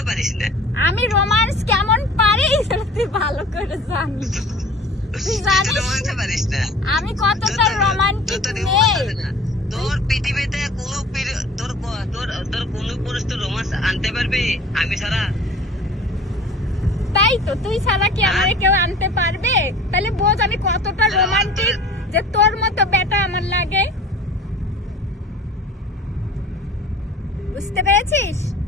বুঝতে পারিস না। আমি রোমান্স কেমন পারি? তুই ভালো করে জানিস। তুই তুই জানিস পারিস না। আমি কতটা রোমান্টিক তোর মেয়ে। পৃথিবীতে কোনো তোর তোর তোর কোনো পুরুষ তোর রোমান্স আনতে পারবে? আমি ছাড়া। তাই তো তুই ছাড়া কি আমারে কেউ আনতে পারবে? তাহলে বোঝ আমি কতটা রোমান্টিক যে তোর মতো বেটা আমার লাগে। বুঝতে পেরেছিস। হ্যাঁ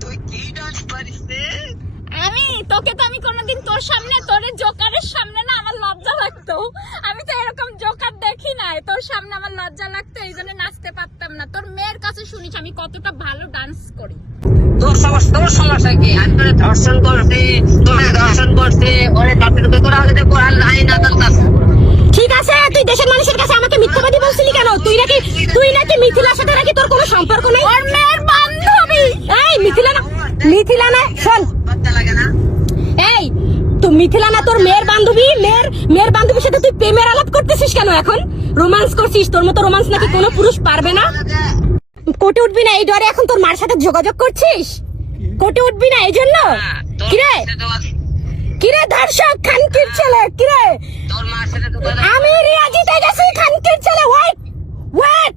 তুই কি ডান্স পারিস আমি তোকে তো আমি কোনোদিন তোর সামনে তোর জোকারের সামনে না আমার লজ্জা লাগতো। আমি তো এরকম জোকার দেখি নাই। তোর সামনে আমার লজ্জা লাগতো এই জন্য নাচতে পারতাম না। তোর মেয়ের কাছে শুনিস আমি কতটা ভালো ডান্স করি। তোর সমস্যা তোর সমস্যা কি? আমি তোরে ধর্ষণ করছি তোরে ধর্ষণ করছি ওরে তাতে তো তোরা যদি কোরআন নাই না তার ঠিক আছে তুই দেশের মানুষের কাছে আমাকে মিথ্যাবাদী বলছিলি কেন? তুই নাকি তুই নাকি মিথিলার সাথে কোনো সম্পর্ক নেই? ওর মেয়ের বান্ধবী। এই মিথিলা না মিথিলা না শোন। বাচ্চা লাগে না এই তো মিথিলা না তোর মেয়ের বান্ধবী মেয়ের মেয়ের বান্ধবীর সাথে তুই প্রেমের আলাপ করতেছিস কেন এখন? রোমান্স করছিস তোর মতো রোমান্স নাকি কোনো পুরুষ পারবে না? কোটে উঠবি না এই ডরে এখন তোর মার সাথে যোগাযোগ করছিস? কোটে উঠবি না এই জন্য? হ্যাঁ, কিরে? কিরে ধর্ষক খানকির ছেলে কিরে তোর মার সাথে তো কথা- আমি রিয়াজিতে গেছি খানকির ছেলে ওয়েট ওয়েট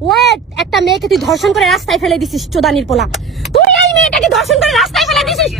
ওয়েট একটা মেয়েকে তুই ধর্ষণ করে রাস্তায় ফেলে দিছিস, চোদানির পোলা। তুই এই মেয়েটাকে ধর্ষণ করে রাস্তায় ফেলে দিছিস?